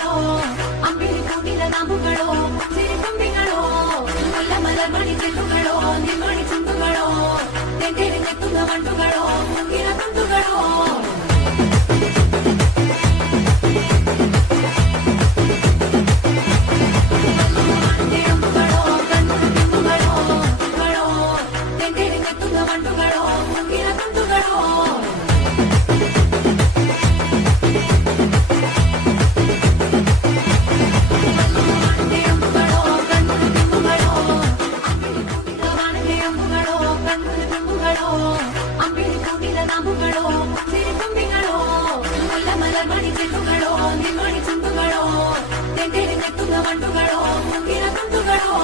ചെണ്ടുകളോ അമ്പിളി കൂട്ടില നാമ്പുകളോ ചിരിത്തുമ്പികളോ മുല്ലമലർ മണി ചെല്ലുകളോ നിമ്മണി ചുണ്ടുകളോ തെണ്ടെടുത്തെത്തുന്ന വണ്ടുകളോ മുങ്ങിന തുണ്ടുകളോ വണ്ടുകളോ മുങ്ങിന തുണ്ടുകളോ അമ്പിളി കൂട്ടില നാമ്പുകളോ ചിരിത്തുമ്പികളോ മുല്ലമലർ മണി ചെല്ലുകളോ നിമ്മണി ചുണ്ടുകളോ തെണ്ടെടുത്തെത്തുന്ന വണ്ടുകളോ മുങ്ങിന തുണ്ടുകളോ